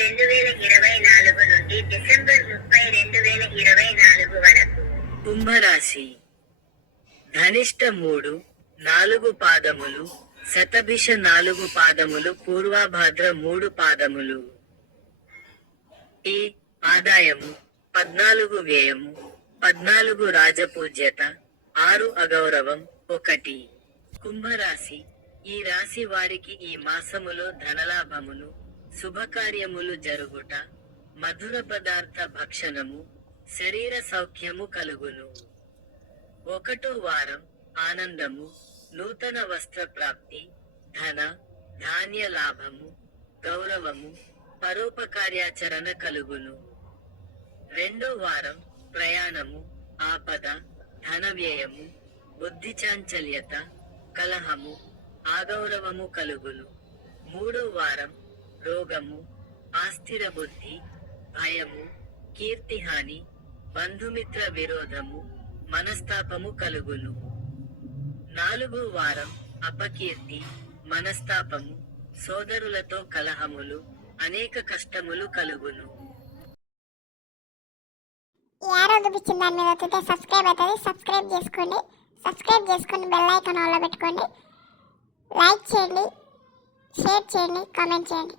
2024 నుండి డిసెంబర్ 30, 2024 వరకు. కుంభరాశి. ధనిష్ట 3, 4 పాదములు, శతభిష 4 పాదములు, పూర్వభాద్ర 3 పాదములు. ఈ ఆదాయము 14, వ్యయము 14, రాజపూజ్యత 6, అగౌరవం 1. కుంభరాశి. ఈ రాశి వారికి ఈ మాసములో ధనలాభములు, శుభకార్యములు జరుగుట, మధుర పదార్థ భక్షణము, శరీర సౌఖ్యము కలుగును. 1వ వారం ఆనందము, నూతన వస్త్ర ప్రాప్తి, ధన ధాన్య లాభము, గౌరవము, పరోపకార్యాచరణ కలుగును. 2వ వారం ప్రయాణము, ఆపద, ధన వ్యయము, బుద్ధి చాంచల్యత, కలహము, అగౌరవము కలుగును. 3వ వారం రోగము, ఆస్థిర బుద్ధి, భయము, కీర్తిహాని, బంధుమిత్ర విరోధము, మనస్తాపము కలుగును. 4వ వారం అపకీర్తి, మనస్తాపము, సోదరులతో కలహములు, అనేక కష్టములు కలుగును. ఈ యారో చూపించిన దాని మీద వస్తే సబ్స్క్రైబ్ అవుతుంది. సబ్స్క్రైబ్ చేసుకొని బెల్ ఐకాన్ ఆన్లో పెట్టుకోండి. లైక్ చేయండి, షేర్ చేయండి, కామెంట్ చేయండి.